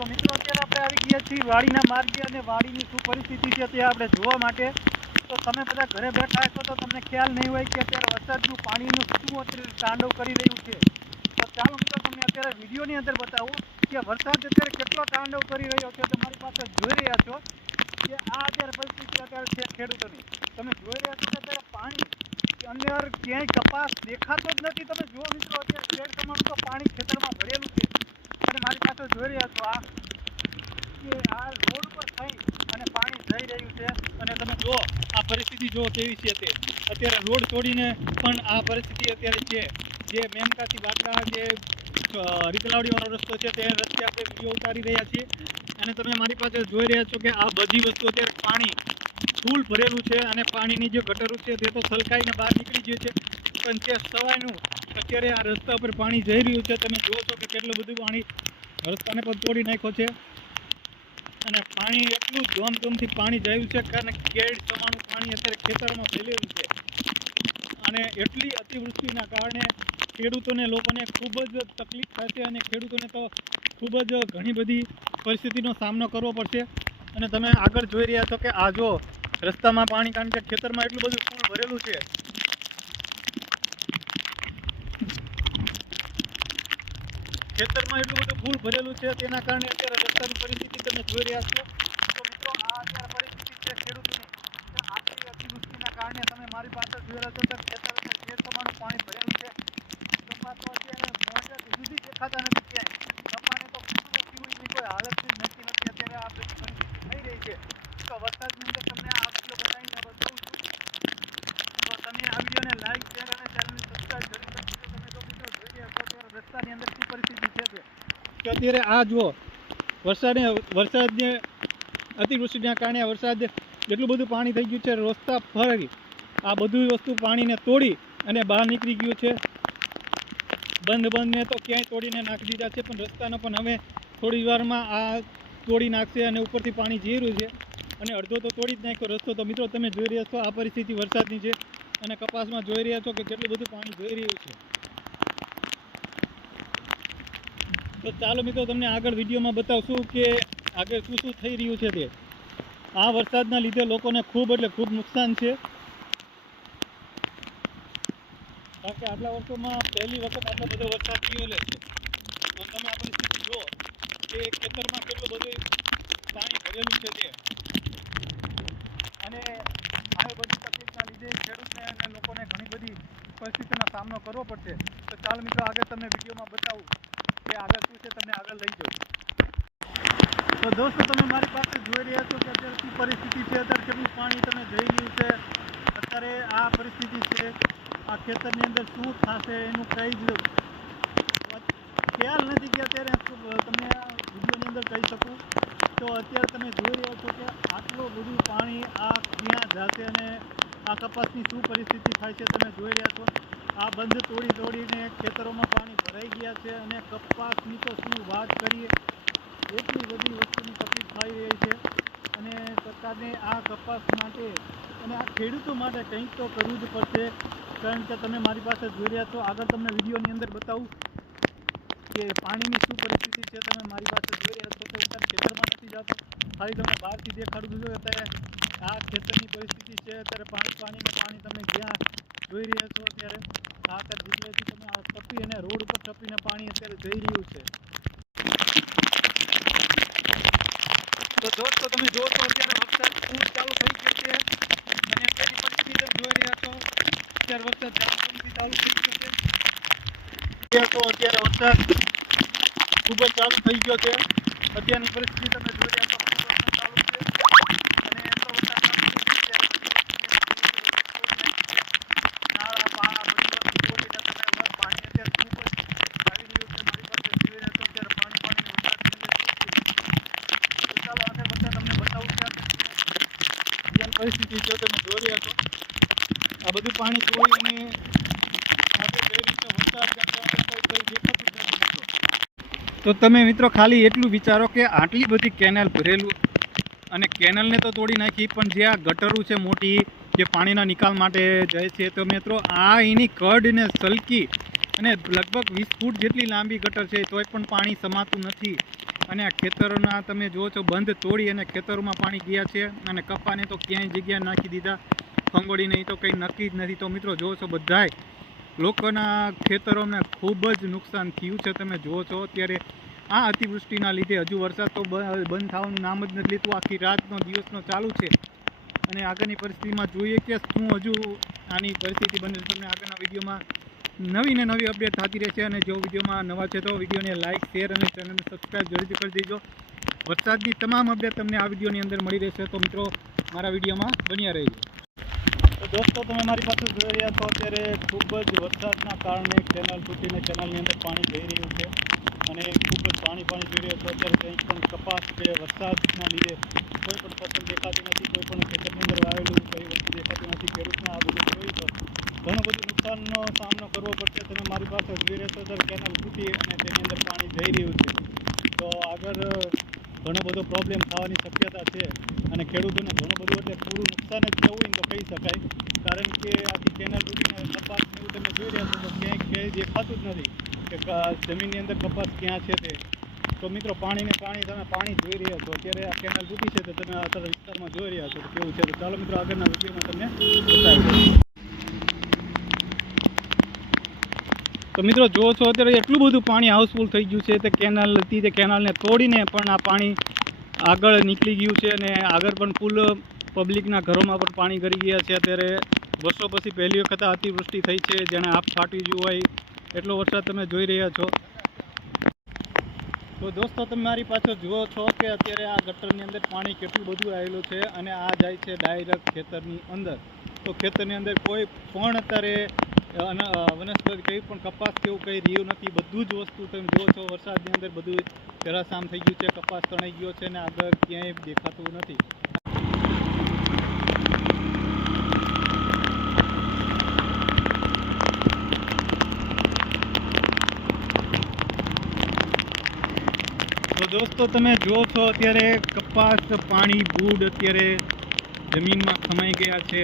તો મિત્રો અત્યારે આપણે આવી ગયા છીએ વાડીના માર્ગે અને વાડીની શું પરિસ્થિતિ છે તે આપણે જોવા માટે. તો તમે બધા ઘરે બેઠા છો તો તમને ખ્યાલ નહીં હોય કે અત્યારે વરસાદનું પાણીનું શું અત્યારે તાંડવ કરી રહ્યું છે. તો ચાલો મિત્રો તમને અત્યારે વિડીયોની અંદર બતાવું કે વરસાદ અત્યારે કેટલો તાંડવ કરી રહ્યો છે. તમારી પાસે જોઈ રહ્યા છો કે આ અત્યારે પરિસ્થિતિ અત્યારે છે ખેડૂતોની. તમે જોઈ રહ્યા છો કે અત્યારે પાણી અંદર ક્યાંય કપાસ દેખાતો જ નથી. તમે જુઓ મિત્રો અત્યારે ખેડ પ્રમાણનું તો પાણી ખેતરમાં ભરેલું છે. અને મારી પાસે જોઈ રહ્યા છો કે આ રોડ પર થઈ અને પાણી જઈ રહ્યું છે. અને તમે જુઓ આ પરિસ્થિતિ જુઓ કેવી છે તે. અત્યારે રોડ તોડીને પણ આ પરિસ્થિતિ અત્યારે છે. જે મેમકાથી વાગડા જે રીતલાવડીવાળો રસ્તો છે તે રસ્તે આપણે વિડીયો ઉતારી રહ્યા છીએ. અને તમે મારી પાસે જોઈ રહ્યા છો કે આ બધી વસ્તુ અત્યારે પાણી ફૂલ ભરેલું છે. અને પાણીની જે ગટરો છે તે તો છલકાઈને બહાર નીકળી ગયું છે, પણ તે સવાયનું અત્યારે આ રસ્તા ઉપર પાણી જઈ રહ્યું છે. તમે જુઓ છો કે કેટલું બધું પાણી રસ્તાને પણ તોડી નાખ્યો છે. અને પાણી એટલું ધોમધોમથી પાણી જયું છે કારણ કે કેડ સમાનું પાણી અત્યારે ખેતરમાં ફેલેલું છે. અને એટલી અતિવૃષ્ટિના કારણે ખેડૂતોને લોકોને ખૂબ જ તકલીફ થશે અને ખેડૂતોને તો ખૂબ જ ઘણી બધી પરિસ્થિતિનો સામનો કરવો પડશે. અને તમે આગળ જોઈ રહ્યા છો કે આ જો રસ્તામાં પાણી, કારણ કે ખેતરમાં એટલું બધું ફૂલ ભરેલું છે. ખેતરમાં એટલું બધું ફૂલ ભરેલું છે તેના કારણે અત્યારે રસ્તાની પરિસ્થિતિ તમે જોઈ રહ્યા છો. તો મિત્રો આ અત્યારે પરિસ્થિતિ છે ખેડૂતોની. આટલી અતિવૃષ્ટિના કારણે તમે મારી પાસે જોઈ રહ્યા છો કે ખેતરમાં ખેડ પ્રમાણનું પાણી ભરેલું છે. કપા તો અત્યારે મોઢા સુધી દેખાતા નથી ક્યાંય. કપાને તો એની કોઈ હાલત જ નક્કી નથી. અત્યારે આ બધી પરિસ્થિતિ થઈ રહી છે. તો વરસાદની અંદર તમને આ વિડીયો બતાવીને બતાવું છું. તો તમે આ વિડીયોને લાઈક, શેર અને ચેનલને સબસ્ક્રાઈબ કરી શકશો. તમે જો મિત્રો જોઈ રહ્યા છો ત્યારે રસ્તાની અંદર શું પરિસ્થિતિ છે કે અત્યારે આ જુઓ વરસાદને અતિવૃષ્ટિના કારણે વરસાદ એટલું બધું પાણી થઈ ગયું છે. રસ્તા ફરી આ બધું વસ્તુ પાણીને તોડી અને બહાર નીકળી ગયું છે. બંધને તો ક્યાંય તોડીને નાખી દીધા છે, પણ રસ્તાનો પણ હવે થોડી વારમાં આ તોડી નાખશે. અને ઉપરથી પાણી જઈ રહ્યું છે અને અડધો તો તોડી જ નાખ્યો રસ્તો. તો મિત્રો તમે જોઈ રહ્યા છો આ પરિસ્થિતિ વરસાદની છે. અને કપાસમાં જોઈ રહ્યા છો કે કેટલું બધું પાણી જઈ રહ્યું છે. તો ચાલો મિત્રો તમને આગળ વિડીયોમાં બતાવશું કે આગળ શું શું થઈ રહ્યું છે તે. આ વરસાદના લીધે લોકોને ખૂબ એટલે ખૂબ નુકસાન છે. કારણ કે આટલા વર્ષોમાં પહેલી વખત આટલો બધો વરસાદ થયો લે છે. તો તમે આ પરિસ્થિતિ જુઓ કે ખેતરમાં કેટલું બધું પાણી ભરેલું છે તે. અને આવી બધી તકલીફના લીધે ખેડૂતને અને લોકોને ઘણી બધી પરિસ્થિતિનો સામનો કરવો પડશે. તો ચાલો મિત્રો આગળ તમને વિડીયોમાં બતાવું કે આગળ શું છે, તમને આગળ લઈ જાઉં. તો દોસ્તો તમે મારી પાસે જોઈ રહ્યા છો કે અત્યારે શું પરિસ્થિતિ છે. અત્યારે કેટલું પાણી તમે જઈ રહ્યું છે. અત્યારે આ પરિસ્થિતિ છે. આ ખેતરની અંદર શું થશે એનું કંઈ જ ખ્યાલ નથી કે અત્યારે તમને આ વિડીયોની અંદર કહી શકું. તો અત્યારે તમે જોઈ રહ્યા છો કે આટલું બધું પાણી આ ક્યાં જશે અને આ કપાસની શું પરિસ્થિતિ થાય છે. તમે જોઈ રહ્યા છો આ બંધ તોડીને ખેતરોમાં પાણી ભરાઈ ગયા છે. અને કપાસની તો શું વાત કરીએ, એટલી બધી વસ્તુની તકલીફ થઈ રહી છે. અને સરકારને આ કપાસ માટે અને આ ખેડૂતો માટે કંઈક તો કરવું જ પડશે. કારણ કે તમે મારી પાસે જોઈ રહ્યા છો, આગળ તમને વિડીયોની અંદર બતાવું કે પાણીની શું પરિસ્થિતિ છે. તમે મારી પાસે જોઈ રહ્યા છો કે અત્યારે ખેતરમાં નથી જતો, ખાલી તમને બહારથી દેખાડવું જોઈએ. અત્યારે આ ખેતરની પરિસ્થિતિ છે. અત્યારે પાણી તમે જ્યાં જોઈ રહ્યા છો અત્યારે આ અત્યારે દીકરેથી તમે આ ટપી અને રોડ ઉપર ટપીને પાણી અત્યારે જઈ રહ્યું છે. તો દોસ્તો તમે જો છો અત્યારે વરસાદ ખૂબ ચાલુ થઈ ગયો છે. અને અત્યારની પરિસ્થિતિ જોઈ રહ્યા છો અત્યારે વરસાદ ઝામઝમથી ચાલુ થઈ ગયો છે. તો અત્યારે વરસાદ ખૂબ જ ચાલુ થઈ ગયો છે. અત્યારની પરિસ્થિતિ તમે જોઈ રહ્યા છો ખૂબ વરસાદ ચાલુ છે. અને એટલો વરસાદ ચાલુ થઈ ગયો નાળા પાણા બધી વસ્તુ તોડીને તમે પાણી અત્યારે ખૂબ જ આવી રહ્યું છે. મારી પાસે જોઈ રહ્યા છો અત્યારે પાણી વરસાદની અંદર. તો ચાલો આગળ વધતા તમને બતાવું કે અત્યારે પરિસ્થિતિ છે. તમે જોઈ રહ્યા છો આ બધું પાણી તોડીને તો તમે મિત્રો ખાલી એટલું વિચારો કે આટલી બધી કેનાલ ભરેલું અને કેનાલને તો તોડી નાખી, પણ જે આ ગટરો છે મોટી જે પાણીના નિકાલ માટે જાય છે, તો મિત્રો આ એની કડને સલકી અને લગભગ 20 ફૂટ જેટલી લાંબી ગટર છે તોય પણ પાણી સમાતું નથી. અને આ ખેતરોના તમે જુઓ છો બંધ તોડી અને ખેતરોમાં પાણી ગયા છે અને કપાને તો ક્યાંય જગ્યા નાખી દીધા, ફંગોળી નહીં તો કંઈ નક્કી જ નથી. તો મિત્રો જુઓ છો બધાય લોકોના ખેતરોને ખૂબ જ નુકસાન થયું છે. તમે જુઓ છો અત્યારે આ અતિવૃષ્ટિના લીધે હજુ વરસાદ તો બંધ થવાનું નામ જ નથી લીધું. આખી રાતનો દિવસનો ચાલુ છે અને આગળની પરિસ્થિતિમાં જોઈએ કે શું હજુ આની પરિસ્થિતિ બને. તમને આગળના વિડીયોમાં નવી ને નવી અપડેટ થતી રહેશે. અને જો વિડીયોમાં નવા છે તો વિડીયોને લાઇક, શેર અને ચેનલને સબસ્ક્રાઈબ જરૂરથી કરી દેજો. વરસાદની તમામ અપડેટ તમને આ વિડીયોની અંદર મળી રહેશે. તો મિત્રો મારા વિડીયોમાં બન્યા રહેજો. તો દોસ્તો તમે મારી પાસે જોઈ રહ્યા છો અત્યારે ખૂબ જ વરસાદના કારણે કેનાલ તૂટીને કેનાલની અંદર પાણી જઈ રહ્યું છે અને ખૂબ જ પાણી જોઈ રહ્યો છો. અત્યારે કંઈ પણ કપાસ કે વરસાદના લીધે કોઈ પણ ફસલ દેખાતી નથી, કોઈ પણ ખેતરની અંદર વાવેલું કઈ વસ્તુ દેખાતી નથી. ખેડૂતને આ બધું જોયું તો ઘણું બધું નુકસાનનો સામનો કરવો પડશે. તમે મારી પાસે જોઈ રહ્યા છો ત્યારે કેનાલ તૂટી અને તેની અંદર પાણી જઈ રહ્યું છે. તો આગળ ઘણો બધો પ્રોબ્લેમ થવાની શક્યતા છે અને ખેડૂતોને ઘણું બધું એટલે પૂરું નુકસાન જ થવું હોય તો કહી શકાય. કારણ કે આથી કેનાલ તૂટીને કપાસ એવું તમે જોઈ રહ્યા છો તો ક્યાંય દેખાતું જ નથી કે જમીનની અંદર કપાસ ક્યાં છે તે. તો મિત્રો પાણી તમે પાણી જોઈ રહ્યા છો. અત્યારે આ કેનાલ તૂટી છે તો તમે અત્યારે વિસ્તારમાં જોઈ રહ્યા છો તો કેવું છે. તો ચાલો મિત્રો આગળના વિડીયોમાં તમને બતાવી. તો મિત્રો જુઓ છો અત્યારે એટલું બધું પાણી હાઉસફુલ થઈ ગયું છે. તે કેનાલ હતી તે કેનાલને તોડીને પણ આ પાણી આગળ નીકળી ગયું છે અને આગળ પણ ફૂલ પબ્લિકના ઘરોમાં પણ પાણી ગળી ગયા છે. અત્યારે વર્ષો પછી પહેલી વખત અતિવૃષ્ટિ થઈ છે, જેને આપ ફાટી ગયું હોય એટલો વરસાદ તમે જોઈ રહ્યા છો. તો દોસ્તો તમે મારી પાછળ જુઓ છો કે અત્યારે આ ગટરની અંદર પાણી કેટલું બધું આવેલું છે અને આ જાય છે ડાયરેક્ટ ખેતરની અંદર. તો ખેતરની અંદર કોઈ પણ અત્યારે વનસ્પતિ કંઈ પણ કપાસ કે એવું કંઈ રહ્યું નથી. બધું જ વસ્તુ તમે જુઓ છો વરસાદની અંદર બધું ધરાશામ થઈ ગયું છે. કપાસ તણાઈ ગયો છે અને આગળ ક્યાંય દેખાતું નથી. તો દોસ્તો તમે જુઓ છો અત્યારે કપાસ પાણી બૂડ અત્યારે જમીનમાં ખમાઈ ગયા છે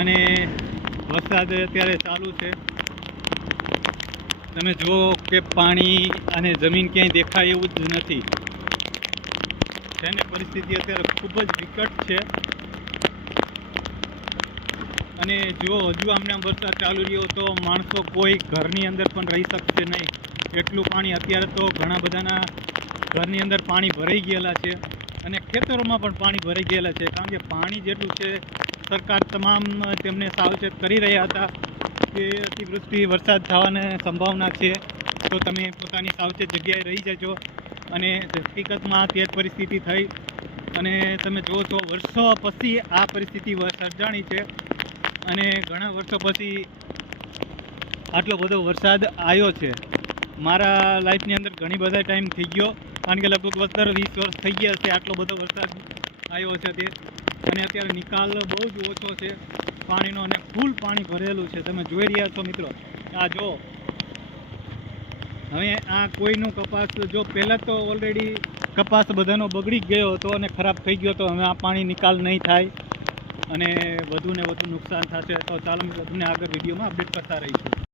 અને વરસાદ અત્યારે ચાલુ છે. તમે જુઓ કે પાણી અને જમીન ક્યાંય દેખાય એવું જ નથી. તેની પરિસ્થિતિ અત્યારે ખૂબ જ વિકટ છે અને જો હજુ આમને વરસાદ ચાલુ રહ્યો તો માણસો કોઈ ઘરની અંદર પણ રહી શકશે નહીં. એટલું પાણી અત્યારે તો ઘણા બધાના ઘરની અંદર પાણી ભરાઈ ગયેલા છે અને ખેતરોમાં પણ પાણી ભરાઈ ગયેલા છે. કારણ કે પાણી જેટલું છે સરકાર તમામ તેમને સાવચેત કરી રહ્યા હતા કે અતિવૃષ્ટિ વરસાદ થવાની સંભાવના છે તો તમે પોતાની સાવચેત જગ્યાએ રહી જજો. અને હકીકતમાં તે જ પરિસ્થિતિ થઈ અને તમે જુઓ છો વર્ષો પછી આ પરિસ્થિતિ સર્જાણી છે અને ઘણા વર્ષો પછી આટલો બધો વરસાદ આવ્યો છે. મારા લાઈફની અંદર ઘણી બધા ટાઈમ થઈ ગયો, કારણ કે લગભગ 15-20 વર્ષ થઈ ગયા છે આટલો બધો વરસાદ આવ્યો છે તે. અને અત્યારે નિકાલ બહુ જ ઓછો છે પાણીનો અને ફૂલ પાણી ભરેલું છે. તમે જોઈ રહ્યા છો મિત્રો આ જો. હવે આ કોઈનું કપાસ જો પહેલાં તો ઓલરેડી કપાસ બધાનો બગડી ગયો હતો અને ખરાબ થઈ ગયો તો હવે આ પાણી નિકાલ નહીં થાય અને વધુ ને વધુ નુકસાન થશે. તો ચાલો મિત્રો તમને આગળ વિડીયોમાં અપડેટ કરતા રહીશું.